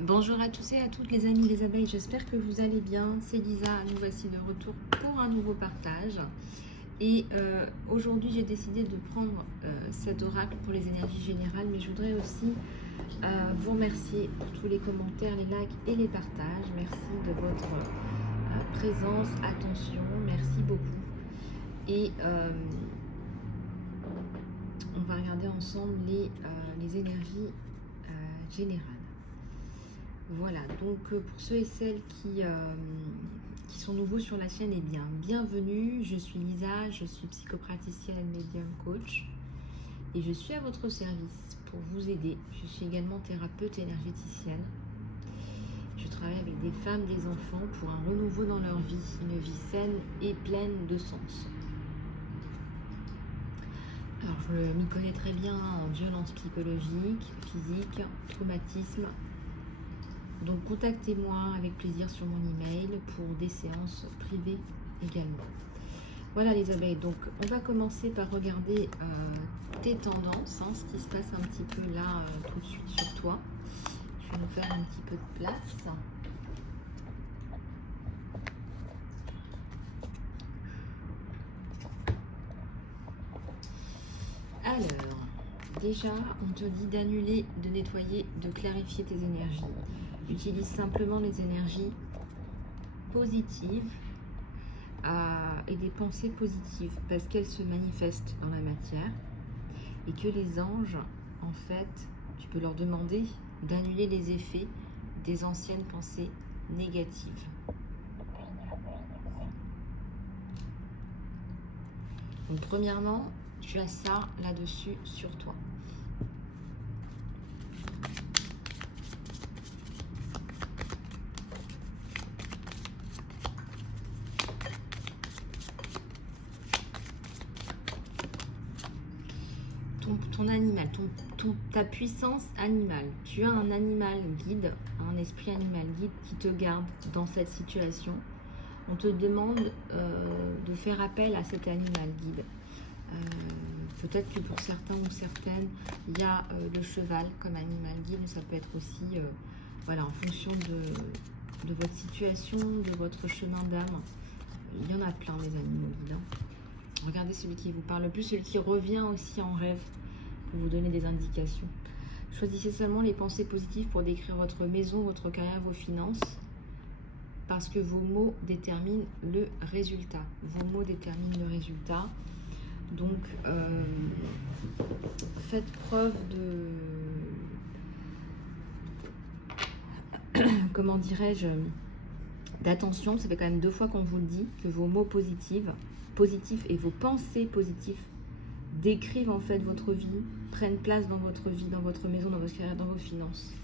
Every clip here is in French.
Bonjour à tous et à toutes les amis les abeilles, j'espère que vous allez bien. C'est Lisa, nous voici de retour pour un nouveau partage. Et aujourd'hui j'ai décidé de prendre cet oracle pour les énergies générales, mais je voudrais aussi vous remercier pour tous les commentaires, les likes et les partages. Merci de votre présence, attention, merci beaucoup. Et on va regarder ensemble les énergies générales. Voilà, donc pour ceux et celles qui sont nouveaux sur la chaîne, eh bien, bienvenue. Je suis Lisa, je suis psychopraticienne, médium, coach et je suis à votre service pour vous aider. Je suis également thérapeute énergéticienne. Je travaille avec des femmes, des enfants pour un renouveau dans leur vie, une vie saine et pleine de sens. Alors, je m'y connais très bien en violence psychologique, physique, traumatisme. Donc contactez-moi avec plaisir sur mon email pour des séances privées également. Voilà les abeilles, donc on va commencer par regarder tes tendances, ce qui se passe un petit peu là tout de suite sur toi. Je vais nous faire un petit peu de place. Alors, déjà on te dit d'annuler, de nettoyer, de clarifier tes énergies. Utilise simplement les énergies positives et des pensées positives parce qu'elles se manifestent dans la matière et que les anges, en fait, tu peux leur demander d'annuler les effets des anciennes pensées négatives. Donc premièrement, tu as ça là-dessus sur toi. Ton animal, ta puissance animale. Tu as un animal guide, un esprit animal guide qui te garde dans cette situation. On te demande de faire appel à cet animal guide. Peut-être que pour certains ou certaines, il y a le cheval comme animal guide, mais ça peut être aussi, voilà, en fonction de votre situation, de votre chemin d'âme. Il y en a plein des animaux guides. Regardez celui qui vous parle le plus, celui qui revient aussi en rêve pour vous donner des indications. Choisissez seulement les pensées positives pour décrire votre maison, votre carrière, vos finances, parce que vos mots déterminent le résultat. Vos mots déterminent le résultat. Donc, faites preuve de... comment dirais-je, d'attention. Ça fait quand même 2 fois qu'on vous le dit, que vos mots positifs et vos pensées positives décrivent en fait votre vie, prennent place dans votre vie, dans votre maison, dans votre carrière, dans vos finances.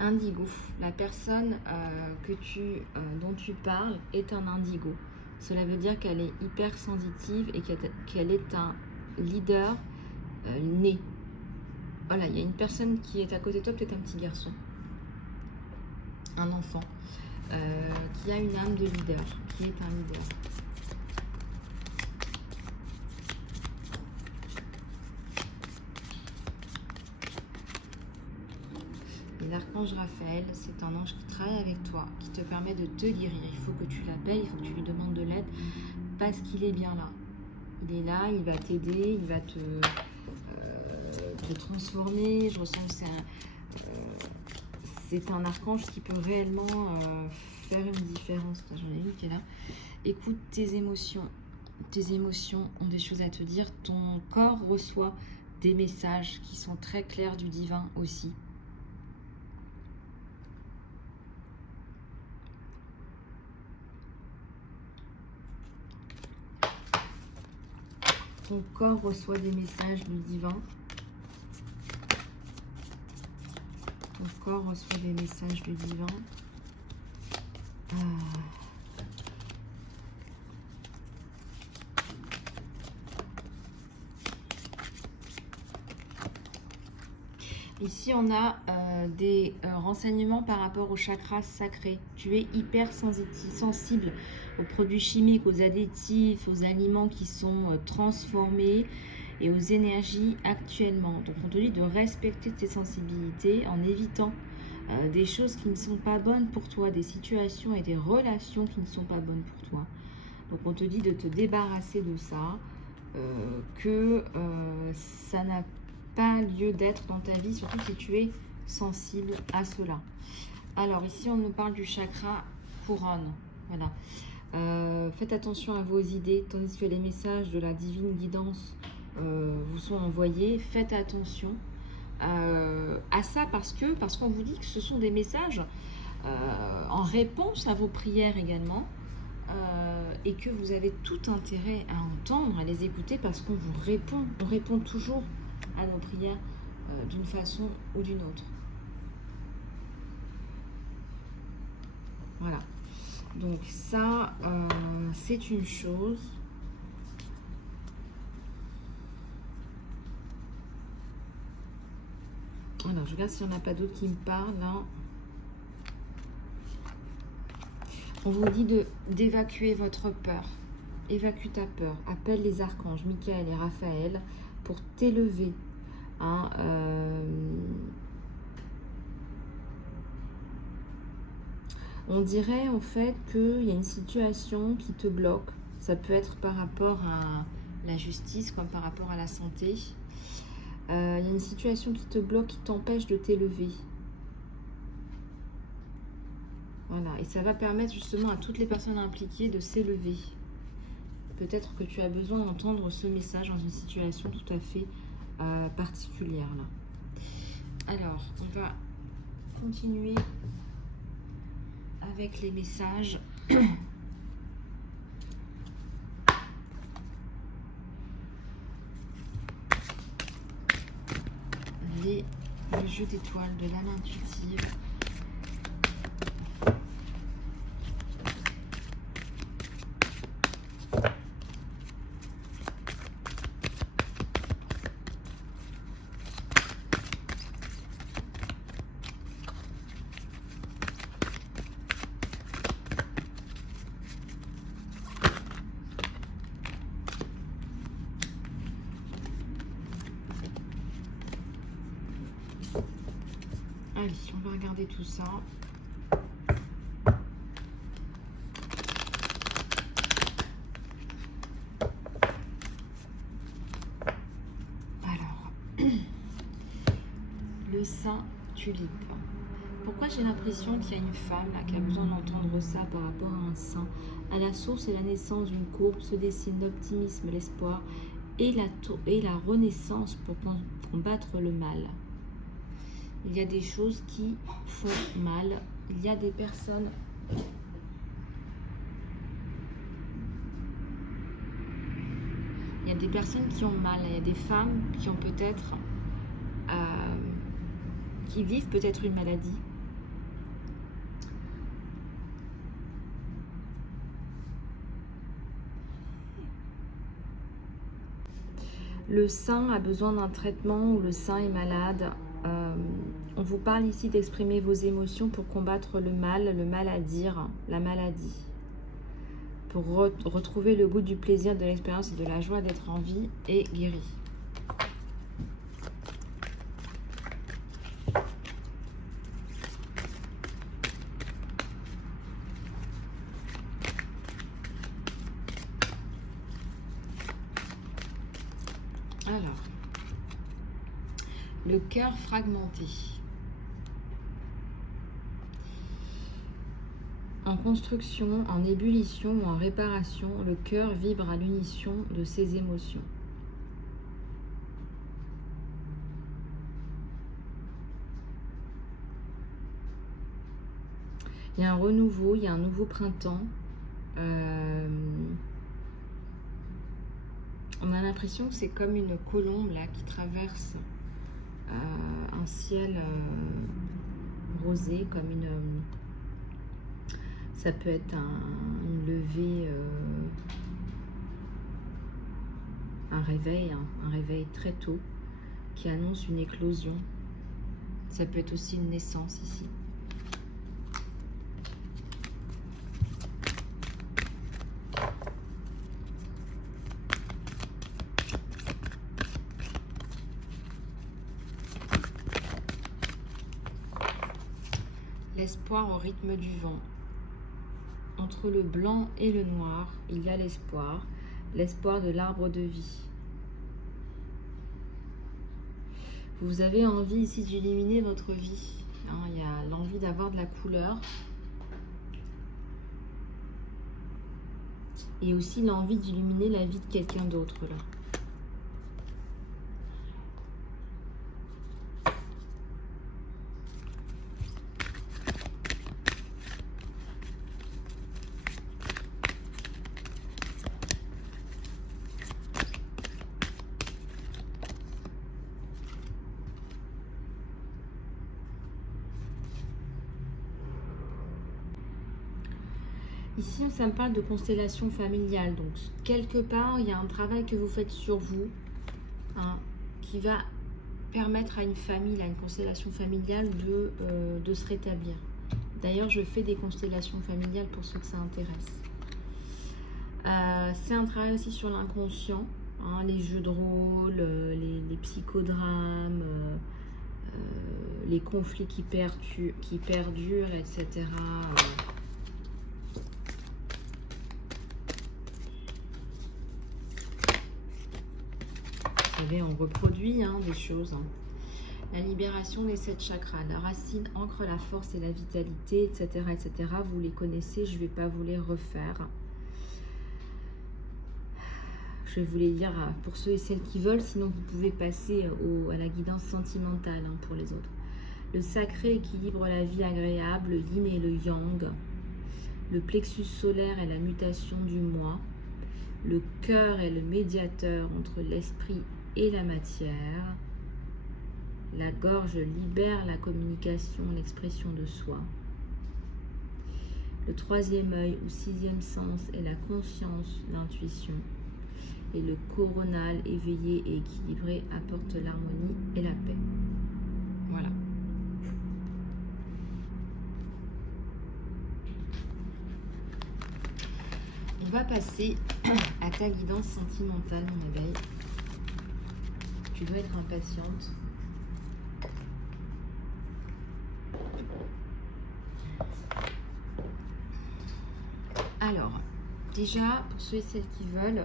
Indigo, la personne dont tu parles est un indigo. Cela veut dire qu'elle est hyper sensitive et qu'elle est un leader né. Voilà, il y a une personne qui est à côté de toi, peut-être un petit garçon, un enfant, qui a une âme de leader, qui est un leader. L'archange Raphaël, c'est un ange qui travaille avec toi, qui te permet de te guérir. Il faut que tu l'appelles, il faut que tu lui demandes de l'aide, parce qu'il est bien là. Il est là, il va t'aider, il va te transformer. Je ressens que c'est un archange qui peut réellement faire une différence. J'en ai une qui est là. Écoute tes émotions. Tes émotions ont des choses à te dire. Ton corps reçoit des messages qui sont très clairs du divin aussi. Ton corps reçoit des messages du divin. Ton corps reçoit des messages du divin. Ici, on a des renseignements par rapport aux chakras sacrés. Tu es hyper sensible aux produits chimiques, aux additifs, aux aliments qui sont transformés et aux énergies actuellement. Donc, on te dit de respecter tes sensibilités en évitant des choses qui ne sont pas bonnes pour toi, des situations et des relations qui ne sont pas bonnes pour toi. Donc, on te dit de te débarrasser de ça, que ça n'a pas lieu d'être dans ta vie, surtout si tu es sensible à cela. Alors ici on nous parle du chakra couronne. Voilà. Faites attention à vos idées, tandis que les messages de la divine guidance vous sont envoyés. Faites attention à ça parce qu'on vous dit que ce sont des messages en réponse à vos prières également. Et que vous avez tout intérêt à entendre, à les écouter parce qu'on vous répond. On répond toujours à nos prières d'une façon ou d'une autre. Voilà. Donc ça, c'est une chose. Alors, je regarde s'il n'y en a pas d'autres qui me parlent. Là. On vous dit d'évacuer votre peur. Évacue ta peur. Appelle les archanges Michael et Raphaël pour t'élever. Hein, on dirait en fait qu'il y a une situation qui te bloque. Ça peut être par rapport à la justice comme par rapport à la santé. Il y a une situation qui te bloque, qui t'empêche de t'élever. Voilà, et ça va permettre justement à toutes les personnes impliquées de s'élever. Peut-être que tu as besoin d'entendre ce message dans une situation tout à fait particulière là. Alors, on va continuer avec les messages. Le jeu d'étoiles de l'âme intuitive. Allez, on va regarder tout ça. Alors, le saint tulipe. Pourquoi j'ai l'impression qu'il y a une femme là, qui a besoin d'entendre ça par rapport à un saint? À la source et la naissance d'une courbe se dessine l'optimisme, l'espoir et la renaissance pour combattre le mal. Il y a des choses qui font mal. Il y a des personnes qui ont mal. Il y a des femmes qui ont peut-être qui vivent peut-être une maladie. Le sein a besoin d'un traitement ou le sein est malade. On vous parle ici d'exprimer vos émotions pour combattre le mal à dire, la maladie. Pour retrouver le goût du plaisir, de l'expérience et de la joie d'être en vie et guéri. Alors, le cœur fragmenté. En construction, en ébullition ou en réparation, le cœur vibre à l'unisson de ses émotions. Il y a un renouveau, il y a un nouveau printemps. On a l'impression que c'est comme une colombe là qui traverse un ciel rosé, comme une... ça peut être une levée, un réveil très tôt qui annonce une éclosion. Ça peut être aussi une naissance ici. L'espoir au rythme du vent. Entre le blanc et le noir, il y a l'espoir. L'espoir de l'arbre de vie. Vous avez envie ici d'illuminer votre vie. Hein, il y a l'envie d'avoir de la couleur. Et aussi l'envie d'illuminer la vie de quelqu'un d'autre là. Ici, ça me parle de constellation familiale. Donc, quelque part, il y a un travail que vous faites sur vous, hein, qui va permettre à une famille, à une constellation familiale de se rétablir. D'ailleurs, je fais des constellations familiales pour ceux que ça intéresse. C'est un travail aussi sur l'inconscient, hein, les jeux de rôle, les psychodrames, les conflits qui perdurent, etc. Vous savez, on reproduit des choses. Hein. La libération des 7 chakras, la racine ancre la force et la vitalité, etc., etc. Vous les connaissez, je ne vais pas vous les refaire. Je vais vous les lire pour ceux et celles qui veulent, sinon vous pouvez passer à la guidance sentimentale pour les autres. Le sacré équilibre la vie agréable, le yin et le yang. Le plexus solaire est la mutation du moi. Le cœur est le médiateur entre l'esprit et la matière. La gorge libère la communication, l'expression de soi. Le 3e œil ou 6e sens est la conscience, l'intuition. Et le coronal éveillé et équilibré apporte l'harmonie et la paix. Voilà. On va passer à ta guidance sentimentale, mon abeille. Tu dois être impatiente. Alors, déjà, pour ceux et celles qui veulent,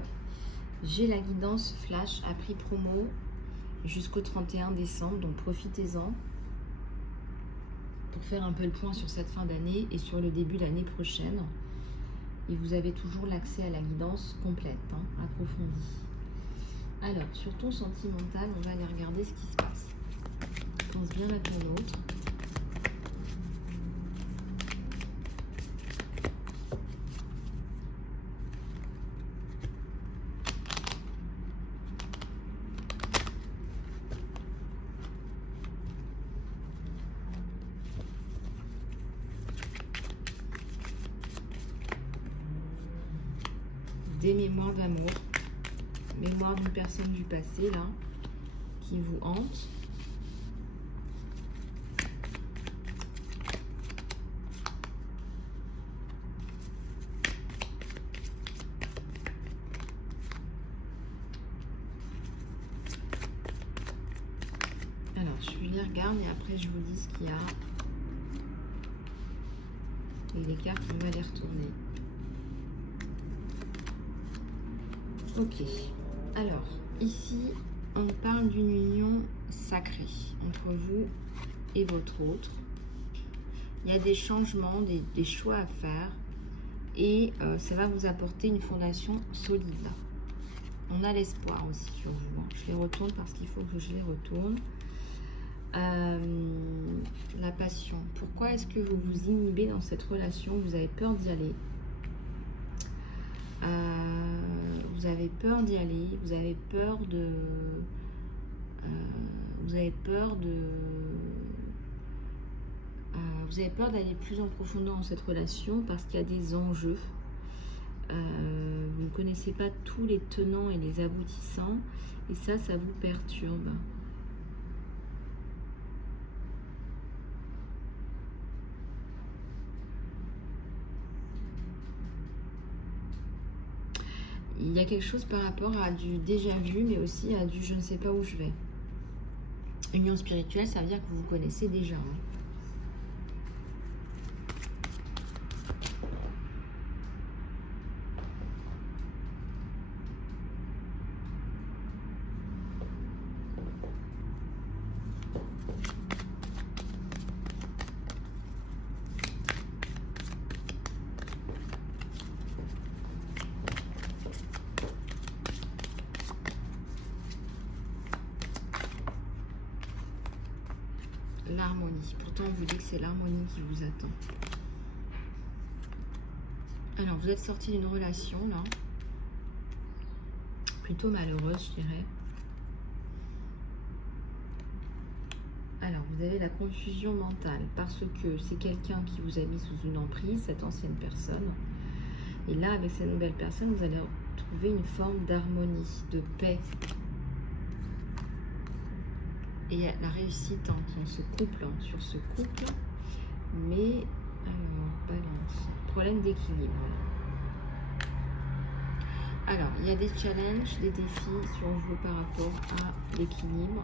j'ai la guidance flash à prix promo jusqu'au 31 décembre, donc profitez-en pour faire un peu le point sur cette fin d'année et sur le début de l'année prochaine. Et vous avez toujours l'accès à la guidance complète, approfondie. Alors, sur ton sentimental, on va aller regarder ce qui se passe. Pense bien à ton autre. Des mémoires d'amour, mémoire d'une personne du passé là, qui vous hante. Alors, je les regarde et après je vous dis ce qu'il y a. Et les cartes, on va les retourner. Ok, alors ici on parle d'une union sacrée entre vous et votre autre. Il y a des changements, des choix à faire et ça va vous apporter une fondation solide. On a l'espoir aussi sur vous. Je les retourne parce qu'il faut que je les retourne. La passion. Pourquoi est-ce que vous vous inhibez dans cette relation? Vous avez peur d'y aller. Vous avez peur d'y aller, vous avez peur de... vous avez peur d'aller plus en profondeur dans cette relation parce qu'il y a des enjeux. Vous ne connaissez pas tous les tenants et les aboutissants et ça vous perturbe. il y a quelque chose par rapport à du déjà vu, mais aussi à du je ne sais pas où je vais. Union spirituelle, ça veut dire que vous vous connaissez déjà. Hein. L'harmonie. Pourtant, on vous dit que c'est l'harmonie qui vous attend. Alors, vous êtes sorti d'une relation, là. Plutôt malheureuse, je dirais. Alors, vous avez la confusion mentale parce que c'est quelqu'un qui vous a mis sous une emprise, cette ancienne personne. Et là, avec cette nouvelle personne, vous allez trouver une forme d'harmonie, de paix. Et la réussite dans ce couple, sur ce couple, mais alors, balance, problème d'équilibre. Alors, il y a des challenges, des défis sur vous par rapport à l'équilibre.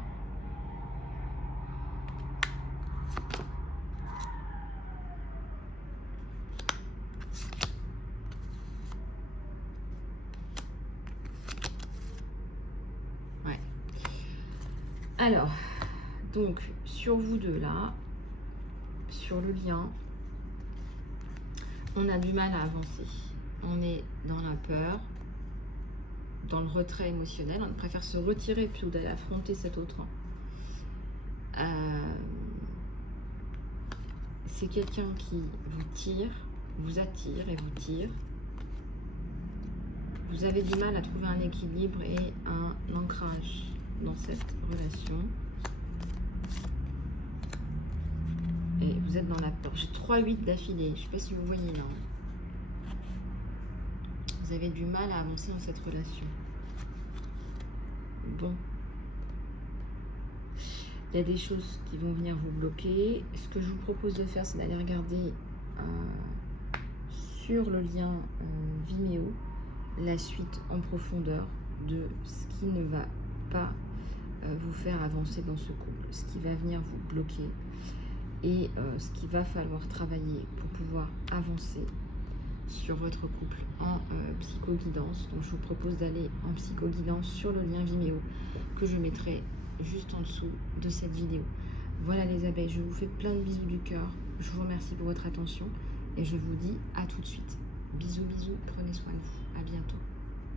Ouais. Alors, donc, sur vous deux là, sur le lien, on a du mal à avancer. On est dans la peur, dans le retrait émotionnel. On préfère se retirer plutôt d'aller affronter cet autre. C'est quelqu'un qui vous tire, vous attire et vous tire. Vous avez du mal à trouver un équilibre et un ancrage dans cette relation. Et vous êtes dans la peur. J'ai 3-8 d'affilée. Je ne sais pas si vous voyez là. Vous avez du mal à avancer dans cette relation. Bon. Il y a des choses qui vont venir vous bloquer. Ce que je vous propose de faire, c'est d'aller regarder sur le lien Vimeo la suite en profondeur de ce qui ne va pas vous faire avancer dans ce couple, ce qui va venir vous bloquer et ce qu'il va falloir travailler pour pouvoir avancer sur votre couple en psychoguidance. Donc je vous propose d'aller en psychoguidance sur le lien Vimeo que je mettrai juste en dessous de cette vidéo. Voilà les abeilles, je vous fais plein de bisous du cœur. Je vous remercie pour votre attention et je vous dis à tout de suite. Bisous, bisous, prenez soin de vous. À bientôt.